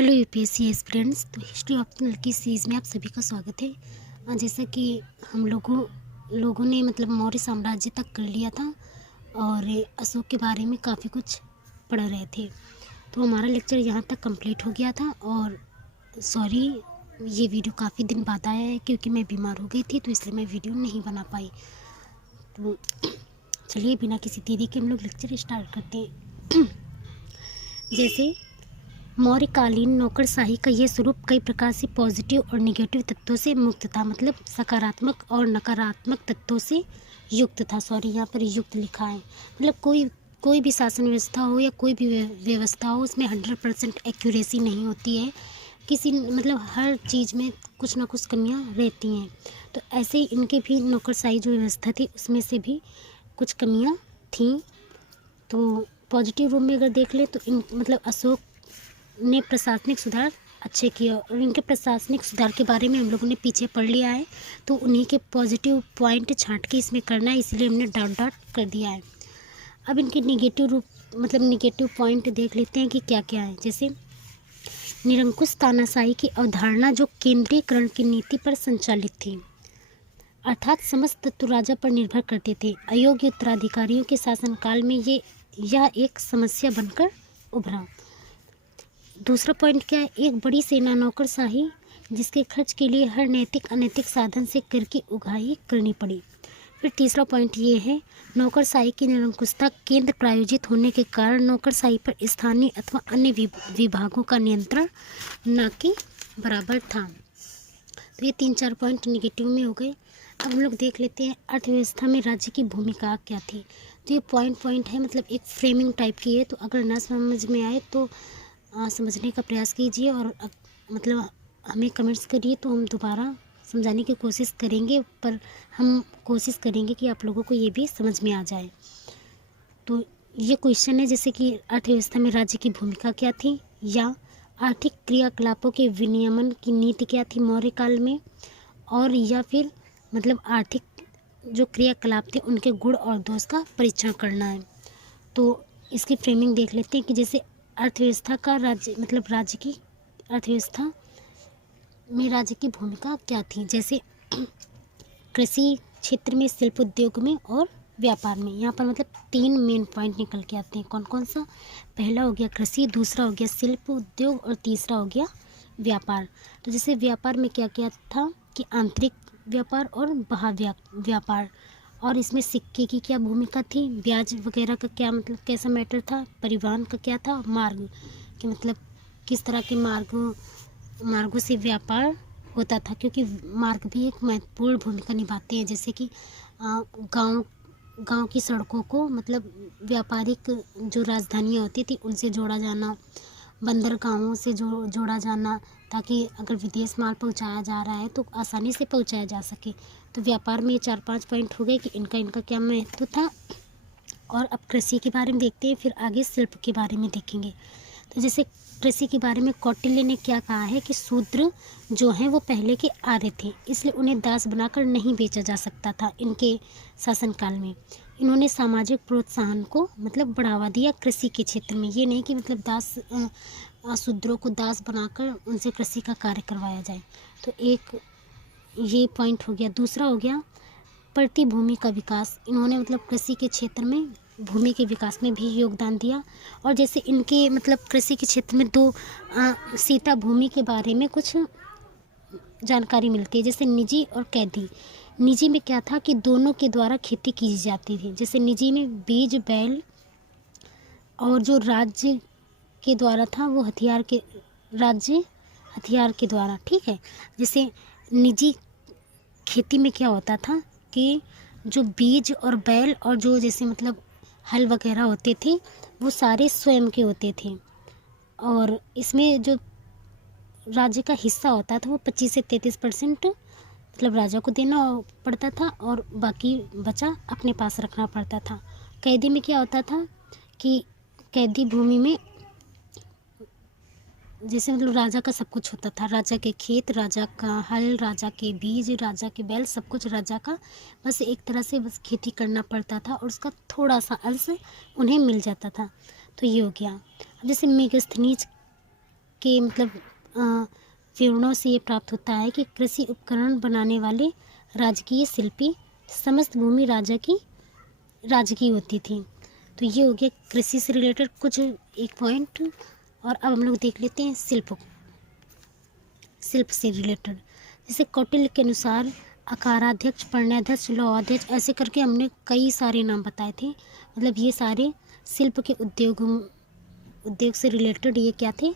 Hello UPSC aspirants. तो history optional की series में आप सभी का स्वागत है। जैसा कि हम लोगों ने मौर्य साम्राज्य तक कर लिया था और अशोक के बारे में काफ़ी कुछ पढ़ रहे थे। तो हमारा लेक्चर यहाँ तक कंप्लीट हो गया था और सॉरी, ये वीडियो काफ़ी दिन बाद आया है क्योंकि मैं बीमार हो गई थी, तो इसलिए मैं वीडियो नहीं बना पाई। तो चलिए बिना किसी देरी के हम लोग लेक्चर स्टार्ट करते हैं। जैसे मौर्यकालीन नौकरशाही का यह स्वरूप कई प्रकार से पॉजिटिव और निगेटिव तत्वों से मुक्त था, मतलब सकारात्मक और नकारात्मक तत्वों से युक्त था। यहाँ पर युक्त लिखा है, मतलब कोई भी शासन व्यवस्था हो या कोई भी व्यवस्था हो, उसमें 100% एक्यूरेसी नहीं होती है। हर चीज़ में कुछ ना कुछ कमियां रहती हैं। तो ऐसे ही इनके भी नौकरशाही जो व्यवस्था थी उसमें से भी कुछ कमियां थीं। तो पॉजिटिव रूप में अगर देख ले तो अशोक ने प्रशासनिक सुधार अच्छे किए और इनके प्रशासनिक सुधार के बारे में हम लोगों ने पीछे पढ़ लिया है, तो उन्हीं के पॉजिटिव पॉइंट छांट के इसमें करना है, इसलिए हमने डॉट कर दिया है। अब इनके निगेटिव पॉइंट देख लेते हैं कि क्या क्या है। जैसे निरंकुश तानाशाही की अवधारणा जो केंद्रीयकरण की नीति पर संचालित थी, अर्थात समस्त तत्व राजा पर निर्भर करते थे। अयोग्य उत्तराधिकारियों के शासनकाल में यह एक समस्या बनकर उभरा। दूसरा पॉइंट क्या है, एक बड़ी सेना नौकरशाही जिसके खर्च के लिए हर नैतिक अनैतिक साधन से कर की उगाही करनी पड़ी। फिर तीसरा पॉइंट ये है, नौकरशाही की निरंकुशता केंद्र प्रायोजित होने के कारण नौकरशाही पर स्थानीय अथवा अन्य विभागों का नियंत्रण न के बराबर था। तो ये 3-4 पॉइंट निगेटिव में हो गए। अब हम लोग देख लेते हैं अर्थव्यवस्था में राज्य की भूमिका क्या थी। तो ये पॉइंट है, एक फ्रेमिंग टाइप की है, तो अगर ना समझ में आए तो समझने का प्रयास कीजिए और हमें कमेंट्स करिए, तो हम दोबारा समझाने की कोशिश करेंगे, पर हम कोशिश करेंगे कि आप लोगों को ये भी समझ में आ जाए। तो ये क्वेश्चन है, जैसे कि अर्थव्यवस्था में राज्य की भूमिका क्या थी, या आर्थिक क्रियाकलापों के विनियमन की नीति क्या थी मौर्य काल में, और या फिर आर्थिक जो क्रियाकलाप थे उनके गुण और दोष का परीक्षण करना है। तो इसकी फ्रेमिंग देख लेते हैं कि जैसे अर्थव्यवस्था का राज्य की अर्थव्यवस्था में राज्य की भूमिका क्या थी। जैसे कृषि क्षेत्र में, शिल्प उद्योग में और व्यापार में। यहाँ पर 3 मेन पॉइंट निकल के आते हैं। कौन कौन सा? पहला हो गया कृषि, दूसरा हो गया शिल्प उद्योग और तीसरा हो गया व्यापार। तो जैसे व्यापार में क्या क्या था कि आंतरिक व्यापार और बाह्य व्यापार, और इसमें सिक्के की क्या भूमिका थी, ब्याज वगैरह का क्या कैसा मैटर था, परिवहन का क्या था, मार्ग कि किस तरह के मार्गों से व्यापार होता था, क्योंकि मार्ग भी एक महत्वपूर्ण भूमिका निभाते हैं। जैसे कि गांव की सड़कों को व्यापारिक जो राजधानियाँ होती थी उनसे जोड़ा जाना, बंदरगाहों से जोड़ा जाना, ताकि अगर विदेश माल पहुंचाया जा रहा है तो आसानी से पहुंचाया जा सके। तो व्यापार में ये 4-5 पॉइंट हो गए कि इनका क्या महत्व था। और अब कृषि के बारे में देखते हैं, फिर आगे शिल्प के बारे में देखेंगे। तो जैसे कृषि के बारे में कौटिल्य ने क्या कहा है कि शूद्र जो हैं वो पहले के आर्य थे, इसलिए उन्हें दास बनाकर नहीं बेचा जा सकता था इनके शासनकाल में। इन्होंने सामाजिक प्रोत्साहन को बढ़ावा दिया कृषि के क्षेत्र में। ये नहीं कि शूद्रों को दास बनाकर उनसे कृषि का कार्य करवाया जाए। तो एक ये पॉइंट हो गया। दूसरा हो गया प्रतिभूमि का विकास। इन्होंने कृषि के क्षेत्र में भूमि के विकास में भी योगदान दिया। और जैसे इनके कृषि के क्षेत्र में 2 सीता भूमि के बारे में कुछ जानकारी मिलती है, जैसे निजी और कैदी। निजी में क्या था कि दोनों के द्वारा खेती की जाती थी। जैसे निजी में बीज, बैल, और जो राज्य के द्वारा था वो हथियार के द्वारा, ठीक है। जैसे निजी खेती में क्या होता था कि जो बीज और बैल और जो जैसे हल वगैरह होते थे वो सारे स्वयं के होते थे, और इसमें जो राज्य का हिस्सा होता था वो 25 से 33% राजा को देना पड़ता था और बाकी बचा अपने पास रखना पड़ता था। कैदी में क्या होता था कि कैदी भूमि में जैसे राजा का सब कुछ होता था, राजा के खेत, राजा का हल, राजा के बीज, राजा के बैल, सब कुछ राजा का, बस एक तरह से बस खेती करना पड़ता था और उसका थोड़ा सा अंश उन्हें मिल जाता था। तो ये हो गया। अब जैसे मेगास्थनीज के मतलब विवरणों से ये प्राप्त होता है कि कृषि उपकरण बनाने वाले राजकीय शिल्पी समस्त भूमि राज्य की होती थी। तो ये हो गया कृषि से रिलेटेड कुछ एक पॉइंट। और अब हम लोग देख लेते हैं शिल्प से रिलेटेड। जैसे कौटिल्य के अनुसार अकाराध्यक्ष, पर्णाध्यक्ष, लौहाध्यक्ष, ऐसे करके हमने कई सारे नाम बताए थे। मतलब ये सारे शिल्प के उद्योग से रिलेटेड ये क्या थे,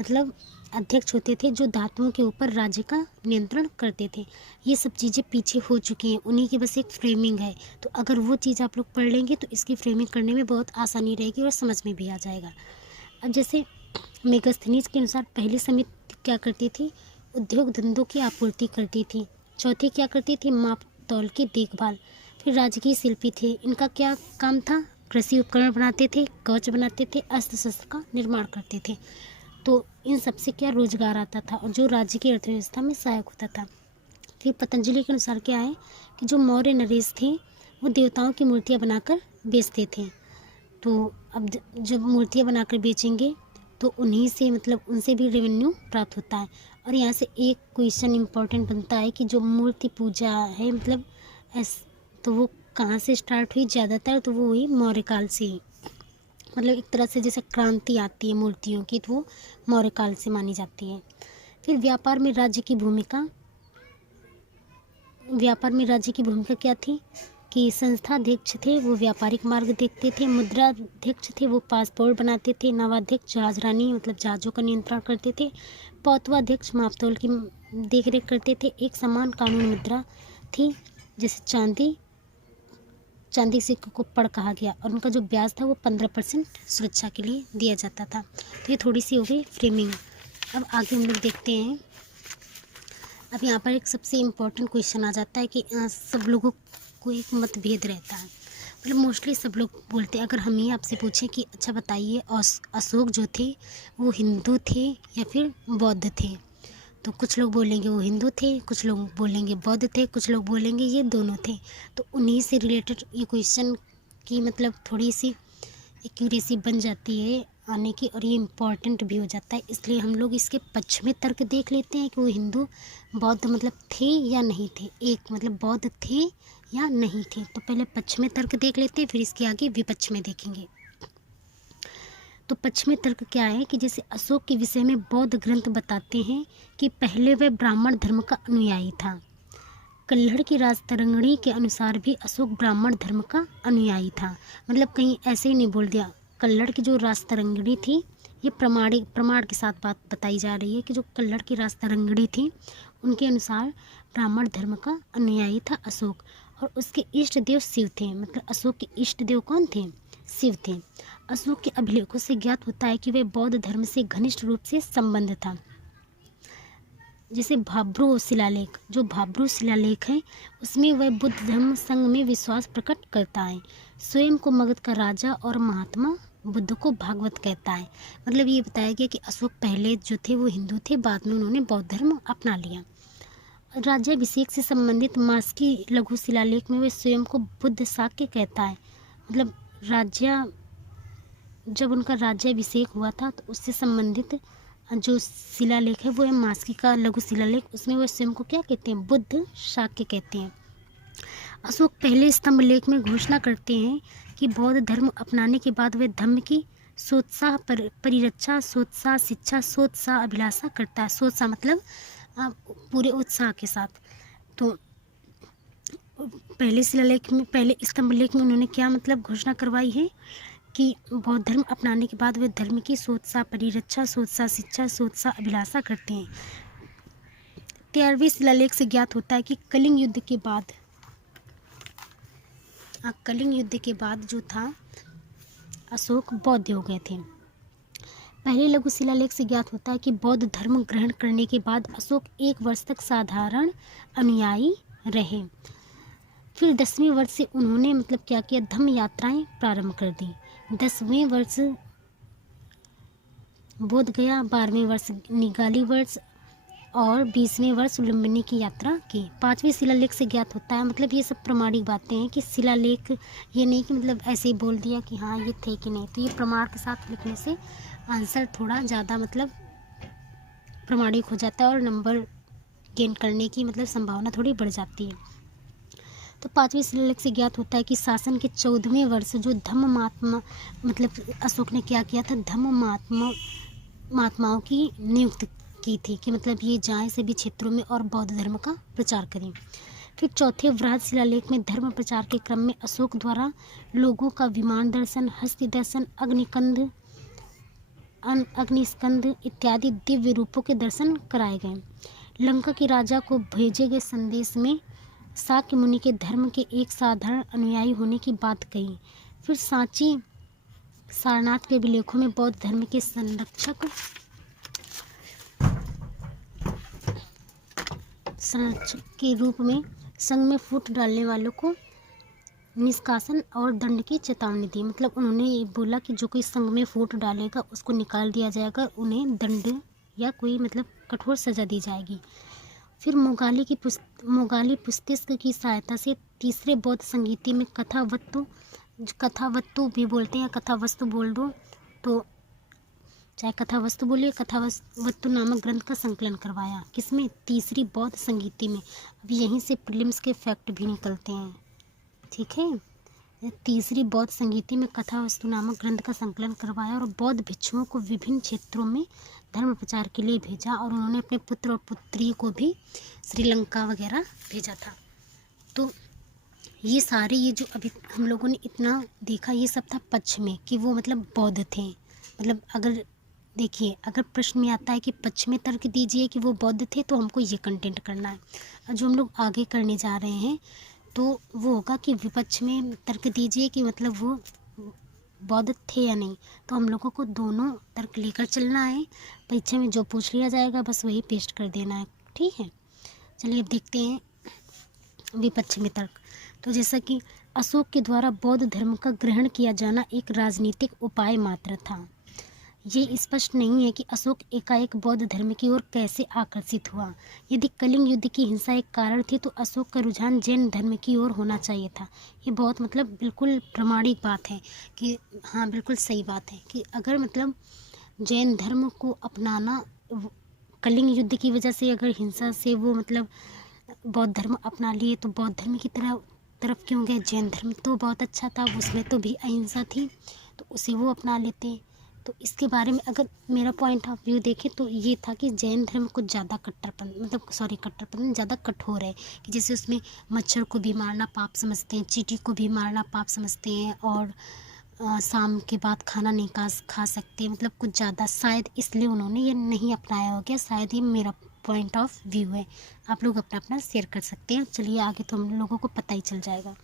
मतलब अध्यक्ष होते थे जो धातुओं के ऊपर राज्य का नियंत्रण करते थे। ये सब चीज़ें पीछे हो चुकी हैं, उन्हीं की बस एक फ्रेमिंग है। तो अगर वो चीज़ आप लोग पढ़ लेंगे तो इसकी फ्रेमिंग करने में बहुत आसानी रहेगी और समझ में भी आ जाएगा। अब जैसे मेगास्थनीज के अनुसार पहली समिति क्या करती थी, उद्योग धंधों की आपूर्ति करती थी। चौथी क्या करती थी, माप तौल की देखभाल। फिर राजकीय शिल्पी थे, इनका क्या काम था, कृषि उपकरण बनाते थे, कवच बनाते थे, अस्त्र शस्त्र का निर्माण करते थे। तो इन सबसे क्या रोजगार आता था और जो राज्य की अर्थव्यवस्था में सहायक होता था। फिर पतंजलि के अनुसार क्या है कि जो मौर्य नरेश थे वो देवताओं की मूर्तियाँ बनाकर बेचते थे। तो अब जब मूर्तियाँ बनाकर बेचेंगे तो उन्हीं से मतलब उनसे भी रेवेन्यू प्राप्त होता है। और यहाँ से एक क्वेश्चन इम्पोर्टेंट बनता है कि जो मूर्ति पूजा है मतलब तो वो कहाँ से स्टार्ट हुई, ज़्यादातर तो वो हुई मौर्य काल से ही। मतलब एक तरह से जैसे क्रांति आती है मूर्तियों की तो वो मौर्य काल से मानी जाती है। फिर व्यापार में राज्य की भूमिका क्या थी कि संस्थाध्यक्ष थे वो व्यापारिक मार्ग देखते थे, मुद्राध्यक्ष थे वो पासपोर्ट बनाते थे, नवाध्यक्ष जहाजरानी मतलब जहाज़ों का नियंत्रण करते थे, पौतवाध्यक्ष मापतौल की देखरेख करते थे। एक समान कानून मुद्रा थी, जैसे चांदी सिक्कों को पड़ कहा गया और उनका जो ब्याज था वो 15% सुरक्षा के लिए दिया जाता था। तो ये थोड़ी सी हो गई फ्रेमिंग। अब आगे हम लोग देखते हैं। अब यहाँ पर एक सबसे इम्पोर्टेंट क्वेश्चन आ जाता है कि सब लोगों को एक मतभेद रहता है, मतलब मोस्टली सब लोग बोलते हैं। अगर हम ही आपसे पूछें कि अच्छा बताइए अशोक जो थे वो हिंदू थे या फिर बौद्ध थे, तो कुछ लोग बोलेंगे वो हिंदू थे, कुछ लोग बोलेंगे बौद्ध थे, कुछ लोग बोलेंगे ये दोनों थे। तो उन्हीं से रिलेटेड ये क्वेश्चन की मतलब थोड़ी सी एक्यूरेसी बन जाती है आने की और ये इम्पॉर्टेंट भी हो जाता है। इसलिए हम लोग इसके पक्ष में तर्क देख लेते हैं कि वो हिंदू बौद्ध मतलब थे या नहीं थे, एक मतलब बौद्ध थे या नहीं थे। तो पहले पक्ष में तर्क देख लेते हैं, फिर इसके आगे विपक्ष में देखेंगे। तो पक्ष में तर्क क्या है कि जैसे अशोक के विषय में बौद्ध ग्रंथ बताते हैं कि पहले वह ब्राह्मण धर्म का अनुयायी था। कल्हड़ की राजतरंगिणी के अनुसार भी अशोक ब्राह्मण धर्म का अनुयायी था। मतलब कहीं ऐसे ही नहीं बोल दिया। कल्हड़ की जो राजतरंगिणी थी, ये प्रमाण के साथ बात बताई जा रही है कि जो कल्हड़ की राजतरंगिणी थी उनके अनुसार ब्राह्मण धर्म का अनुयायी था अशोक। और उसके इष्ट देव शिव थे। मतलब अशोक के इष्ट देव कौन थे, शिव थे। अशोक के अभिलेखों से ज्ञात होता है कि वे बौद्ध धर्म से घनिष्ठ रूप से संबंध था। जैसे भाब्रू शिलालेख है उसमें वह बुद्ध धर्म संघ में विश्वास प्रकट करता है। स्वयं को मगध का राजा और महात्मा बुद्ध को भागवत कहता है। मतलब ये बताया गया कि अशोक पहले जो थे वो हिंदू थे, बाद में उन्होंने बौद्ध धर्म अपना लिया। राज्याभिषेक से संबंधित मास्की लघु शिलालेख में वह स्वयं को बुद्ध शाक्य कहता है। मतलब जब उनका राज्याभिषेक हुआ था तो उससे संबंधित जो शिलालेख है वो है मास्की का लघु शिलालेख, उसमें वह स्वयं को क्या कहते हैं, बुद्ध शाक्य कहते हैं। अशोक पहले स्तंभ लेख में घोषणा करते हैं कि बौद्ध धर्म अपनाने के बाद वह धर्म की सोत्साह परिरक्षा, सोत्साह शिक्षा, सोत्साह अभिलाषा करता है। सोत्साह मतलब पूरे उत्साह के साथ। तो पहले स्तंभ लेख में उन्होंने क्या मतलब घोषणा करवाई है कि बौद्ध धर्म अपनाने के बाद वे धर्म की सोत्साह परिरक्षा, सोत्साह शिक्षा, सोत्साह अभिलाषा करते हैं। 13वें शिलालेख से ज्ञात होता है कि कलिंग युद्ध के बाद जो था अशोक बौद्ध हो गए थे। पहले लघु शिलालेख से ज्ञात होता है कि बौद्ध धर्म ग्रहण करने के बाद अशोक 1 वर्ष तक साधारण अनुयायी रहे। फिर 10वें वर्ष से उन्होंने मतलब क्या किया, धम्म यात्राएं प्रारंभ कर दी। 10वें वर्ष बोध गया, 12वें वर्ष निगाली वर्ष और 20वें वर्ष लुम्बिनी की यात्रा की। 5वें शिलालेख से ज्ञात होता है, मतलब ये सब प्रमाणिक बातें हैं कि शिलालेख ये नहीं कि मतलब ऐसे ही बोल दिया कि हाँ ये थे कि नहीं। तो ये प्रमाण के साथ लिखने से आंसर थोड़ा ज़्यादा मतलब प्रामाणिक हो जाता है और नंबर गेन करने की मतलब संभावना थोड़ी बढ़ जाती है। तो 5वें शिलालेख से ज्ञात होता है कि शासन के 14वें वर्ष जो धम्म महात्मा मतलब अशोक ने क्या किया था, धम्म महात्माओं की नियुक्त की थी कि मतलब ये जाएं सभी क्षेत्रों में और बौद्ध धर्म का प्रचार करें। फिर चौथे वृहद शिलालेख में धर्म प्रचार के क्रम में अशोक द्वारा लोगों का विमान दर्शन, हस्ति दर्शन, अग्निस्कंद इत्यादि दिव्य रूपों के दर्शन कराए गए। लंका के राजा को भेजे गए संदेश में शाक्य मुनि के धर्म के एक साधारण अनुयायी होने की बात कही। फिर सांची सारनाथ के अभिलेखों में बौद्ध धर्म के संरक्षक के रूप में संघ में फूट डालने वालों को निष्कासन और दंड की चेतावनी दी। मतलब उन्होंने ये बोला कि जो कोई संघ में फूट डालेगा उसको निकाल दिया जाएगा, उन्हें दंड या कोई मतलब कठोर सजा दी जाएगी। फिर मोगाली पुस्तिस्क की सहायता से तीसरे बौद्ध संगीति में कथावस्तु भी बोलते हैं, कथावस्तु बोल दो तो चाहे कथावस्तु बोलिए, कथावस्तु नामक ग्रंथ का संकलन करवाया। किसमें? तीसरी बौद्ध संगीति में। अब यहीं से प्रीलिम्स के फैक्ट भी निकलते हैं, ठीक है। तीसरी बौद्ध संगीति में कथावस्तु नामक ग्रंथ का संकलन करवाया और बौद्ध भिक्षुओं को विभिन्न क्षेत्रों में धर्म प्रचार के लिए भेजा और उन्होंने अपने पुत्र और पुत्री को भी श्रीलंका वगैरह भेजा था। तो ये सारे ये जो अभी हम लोगों ने इतना देखा ये सब था पक्ष में कि वो मतलब बौद्ध थे। मतलब अगर देखिए, अगर प्रश्न में आता है कि पक्ष में तर्क दीजिए कि वो बौद्ध थे तो हमको ये कंटेंट करना है। और जो हम लोग आगे करने जा रहे हैं तो वो होगा कि विपक्ष में तर्क दीजिए कि मतलब वो बौद्ध थे या नहीं। तो हम लोगों को दोनों तर्क लेकर चलना है। परीक्षा में जो पूछ लिया जाएगा बस वही पेस्ट कर देना है, ठीक है। चलिए अब देखते हैं विपक्ष में तर्क। तो जैसा कि अशोक के द्वारा बौद्ध धर्म का ग्रहण किया जाना एक राजनीतिक उपाय मात्र था। ये स्पष्ट नहीं है कि अशोक एकाएक बौद्ध धर्म की ओर कैसे आकर्षित हुआ। यदि कलिंग युद्ध की हिंसा एक कारण थी तो अशोक का रुझान जैन धर्म की ओर होना चाहिए था। ये बहुत मतलब बिल्कुल प्रामाणिक बात है कि हाँ बिल्कुल सही बात है कि अगर मतलब जैन धर्म को अपनाना, कलिंग युद्ध की वजह से अगर हिंसा से वो मतलब बौद्ध धर्म अपना लिए तो बौद्ध धर्म की तरफ क्यों गए? जैन धर्म तो बहुत अच्छा था, उसमें तो भी अहिंसा थी तो उसे वो अपना लेते। तो इसके बारे में अगर मेरा पॉइंट ऑफ व्यू देखें तो ये था कि जैन धर्म कुछ ज़्यादा कट्टरपन ज़्यादा कठोर है कि जैसे उसमें मच्छर को भी मारना पाप समझते हैं, चींटी को भी मारना पाप समझते हैं और शाम के बाद खाना नहीं खा सकते। मतलब कुछ ज़्यादा शायद इसलिए उन्होंने ये नहीं अपनाया हो गया, शायद ये मेरा पॉइंट ऑफ व्यू है। आप लोग अपना अपना शेयर कर सकते हैं। चलिए आगे तो हम लोगों को पता ही चल जाएगा।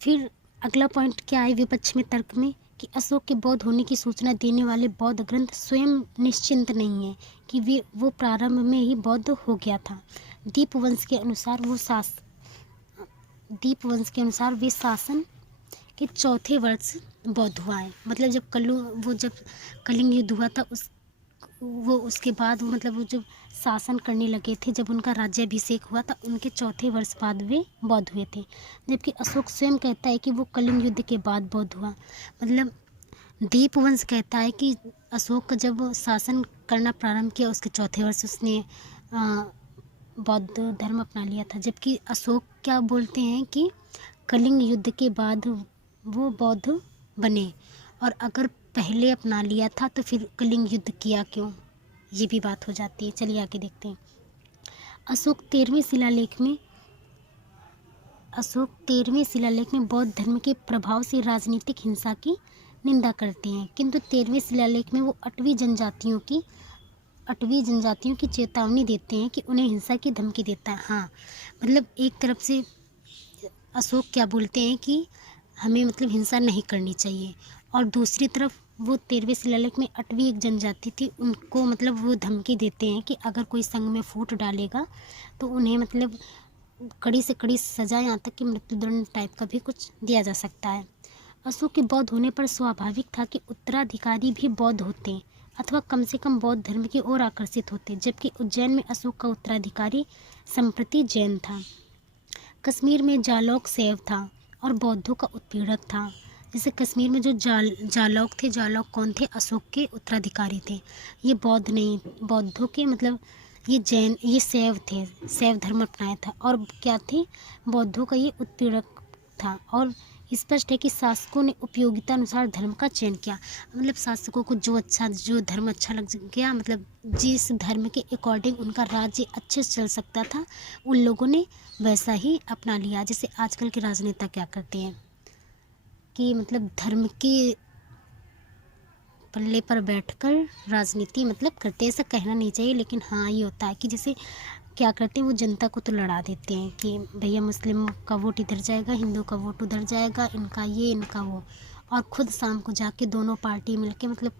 फिर अगला पॉइंट क्या है विपक्ष में तर्क में कि अशोक के बौद्ध होने की सूचना देने वाले बौद्ध ग्रंथ स्वयं निश्चिंत नहीं है कि वो प्रारंभ में ही बौद्ध हो गया था। दीपवंश के अनुसार वे शासन के चौथे वर्ष बौद्ध हुआ है। मतलब जब कलिंग युद्ध हुआ था उसके बाद वो मतलब वो जब शासन करने लगे थे, जब उनका राज्याभिषेक हुआ था उनके चौथे वर्ष बाद वे बौद्ध हुए थे। जबकि अशोक स्वयं कहता है कि वो कलिंग युद्ध के बाद बौद्ध हुआ। मतलब दीपवंश कहता है कि अशोक का जब शासन करना प्रारंभ किया उसके चौथे वर्ष उसने बौद्ध धर्म अपना लिया था। जबकि अशोक क्या बोलते हैं कि कलिंग युद्ध के बाद वो बौद्ध बने, और अगर पहले अपना लिया था तो फिर कलिंग युद्ध किया क्यों, ये भी बात हो जाती है। चलिए आगे देखते हैं। अशोक 13वें शिलालेख में बौद्ध धर्म के प्रभाव से राजनीतिक हिंसा की निंदा करते हैं, किंतु 13वें शिलालेख में वो अटवी जनजातियों की चेतावनी देते हैं कि उन्हें हिंसा की धमकी देता है। हाँ मतलब एक तरफ से अशोक क्या बोलते हैं कि हमें मतलब हिंसा नहीं करनी चाहिए, और दूसरी तरफ वो 13वें शिलालेख में अटवी एक जनजाति थी, उनको मतलब वो धमकी देते हैं कि अगर कोई संघ में फूट डालेगा तो उन्हें मतलब कड़ी से कड़ी सजा, यहाँ तक कि मृत्युदंड टाइप का भी कुछ दिया जा सकता है। अशोक के बौद्ध होने पर स्वाभाविक था कि उत्तराधिकारी भी बौद्ध होते अथवा कम से कम बौद्ध धर्म की ओर आकर्षित होते, जबकि उज्जैन में अशोक का उत्तराधिकारी संप्रति जैन था। कश्मीर में जालौक शैव था और बौद्धों का उत्पीड़क था। जैसे कश्मीर में जो जालौक थे, जालौक कौन थे? अशोक के उत्तराधिकारी थे। ये बौद्ध नहीं, बौद्धों के मतलब ये जैन, ये शैव थे, शैव धर्म अपनाया था। और क्या थे? बौद्धों का ये उत्पीड़क था। और स्पष्ट है कि शासकों ने उपयोगिता अनुसार धर्म का चयन किया। मतलब शासकों को जो धर्म अच्छा लग गया, मतलब जिस धर्म के अकॉर्डिंग उनका राज्य अच्छे से चल सकता था, उन लोगों ने वैसा ही अपना लिया। जैसे आजकल के राजनेता क्या करते हैं कि मतलब धर्म के पल्ले पर बैठकर राजनीति मतलब करते, ऐसा कहना नहीं चाहिए, लेकिन हाँ ये होता है कि जैसे क्या करते हैं, वो जनता को तो लड़ा देते हैं कि भैया मुस्लिम का वोट इधर जाएगा, हिंदू का वोट उधर जाएगा, इनका ये इनका वो, और खुद शाम को जाके दोनों पार्टी मिलके मतलब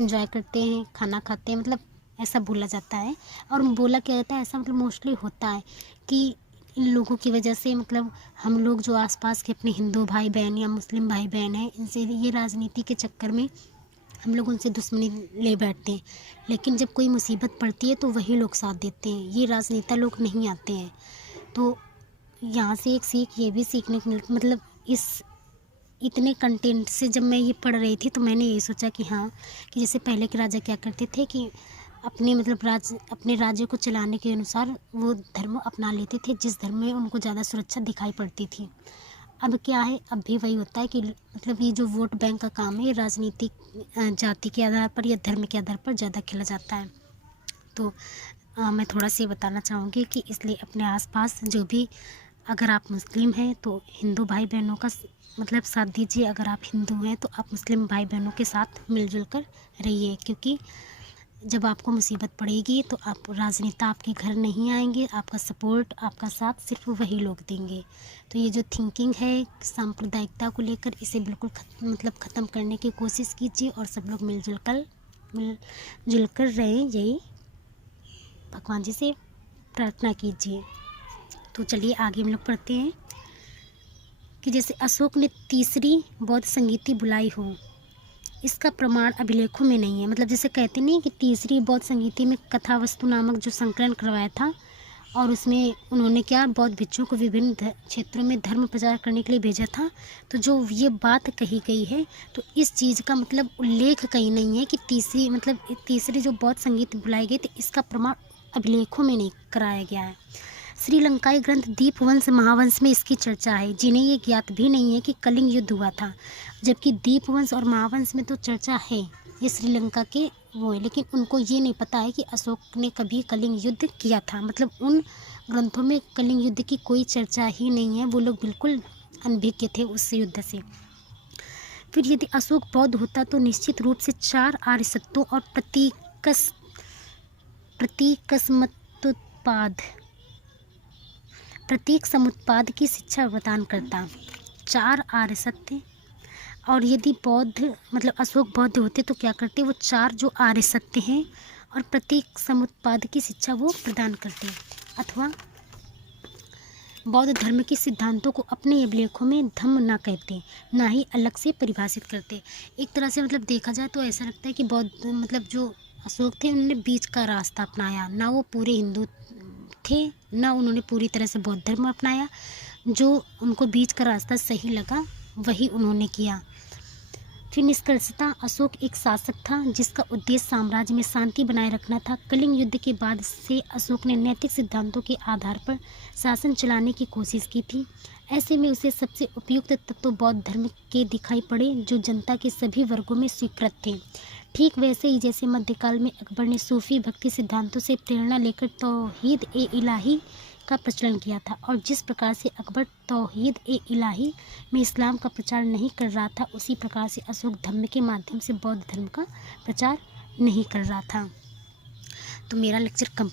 एंजॉय करते हैं, खाना खाते हैं, मतलब ऐसा बोला जाता है। और बोला क्या जाता है, ऐसा मतलब मोस्टली होता है कि इन लोगों की वजह से मतलब हम लोग जो आसपास के अपने हिंदू भाई बहन या मुस्लिम भाई बहन हैं, इनसे ये राजनीति के चक्कर में हम लोग उनसे दुश्मनी ले बैठते हैं। लेकिन जब कोई मुसीबत पड़ती है तो वही लोग साथ देते हैं, ये राजनेता लोग नहीं आते हैं। तो यहाँ से एक सीख ये भी सीखने को मिलती, मतलब इस इतने कंटेंट से जब मैं ये पढ़ रही थी तो मैंने ये सोचा कि हाँ, कि जैसे पहले के राजा क्या करते थे कि अपने मतलब अपने राज्य को चलाने के अनुसार वो धर्म अपना लेते थे जिस धर्म में उनको ज़्यादा सुरक्षा दिखाई पड़ती थी। अब क्या है, अब भी वही होता है कि मतलब ये जो वोट बैंक का काम है, राजनीतिक जाति के आधार पर या धर्म के आधार पर ज़्यादा खेला जाता है। तो मैं थोड़ा सा ये बताना चाहूँगी कि इसलिए अपने आसपास जो भी, अगर आप मुस्लिम हैं तो हिंदू भाई बहनों का मतलब साथ दीजिए, अगर आप हिंदू हैं तो आप मुस्लिम भाई बहनों के साथ मिलजुल कर रहिए, क्योंकि जब आपको मुसीबत पड़ेगी तो आप राजनेता आपके घर नहीं आएंगे, आपका सपोर्ट आपका साथ सिर्फ वही लोग देंगे। तो ये जो थिंकिंग है सांप्रदायिकता को लेकर, इसे बिल्कुल ख़त्म करने की कोशिश कीजिए और सब लोग मिलजुल कर रहें, यही भगवान जी से प्रार्थना कीजिए। तो चलिए आगे हम लोग पढ़ते हैं कि जैसे अशोक ने तीसरी बौद्ध संगीति बुलाई हो, इसका प्रमाण अभिलेखों में नहीं है। मतलब जैसे कहते नहीं कि तीसरी बौद्ध संगीति में कथा वस्तु नामक जो संकलन करवाया था, और उसमें उन्होंने क्या बौद्ध भिक्षुओं को विभिन्न क्षेत्रों में धर्म प्रचार करने के लिए भेजा था। तो जो ये बात कही गई है, तो इस चीज़ का मतलब उल्लेख कहीं नहीं है कि तीसरी जो बौद्ध संगीत बुलाई गई थी, इसका प्रमाण अभिलेखों में नहीं कराया गया है। श्रीलंकाई ग्रंथ दीपवंश महावंश में इसकी चर्चा है, जिन्हें ये ज्ञात भी नहीं है कि कलिंग युद्ध हुआ था, जबकि दीपवंश और महावंश में तो चर्चा है, ये श्रीलंका के वो है, लेकिन उनको ये नहीं पता है कि अशोक ने कभी कलिंग युद्ध किया था। मतलब उन ग्रंथों में कलिंग युद्ध की कोई चर्चा ही नहीं है, वो लोग बिल्कुल अनभिज्ञ थे उस युद्ध से। फिर यदि अशोक बौद्ध होता तो निश्चित रूप से 4 आर्य सत्यों और प्रतीक समुत्पाद की शिक्षा प्रदान करता। 4 आर्य सत्य, और यदि अशोक बौद्ध होते तो क्या करते, वो 4 जो आर्य सत्य हैं और प्रतीक समुत्पाद की शिक्षा वो प्रदान करते, अथवा बौद्ध धर्म के सिद्धांतों को अपने अभिलेखों में धम्म ना कहते, ना ही अलग से परिभाषित करते। एक तरह से मतलब देखा जाए तो ऐसा लगता है कि बौद्ध जो अशोक थे, उन्होंने बीच का रास्ता अपनाया, ना वो पूरे हिंदू थे, ना उन्होंने पूरी तरह से बौद्ध धर्म अपनाया। जो उनको बीच का रास्ता सही लगा वही उन्होंने किया। फिर निष्कर्षतः अशोक एक शासक था जिसका उद्देश्य साम्राज्य में शांति बनाए रखना था। कलिंग युद्ध के बाद से अशोक ने नैतिक सिद्धांतों के आधार पर शासन चलाने की कोशिश की थी। ऐसे में उसे सबसे उपयुक्त तत्व बौद्ध धर्म के दिखाई पड़े, जो जनता के सभी वर्गों में स्वीकृत थे। ठीक वैसे ही जैसे मध्यकाल में अकबर ने सूफी भक्ति सिद्धांतों से प्रेरणा लेकर तौहीद ए इलाही का प्रचलन किया था, और जिस प्रकार से अकबर तौहीद ए इलाही में इस्लाम का प्रचार नहीं कर रहा था, उसी प्रकार से अशोक धम्म के माध्यम से बौद्ध धर्म का प्रचार नहीं कर रहा था। तो मेरा लेक्चर कंप्लीट।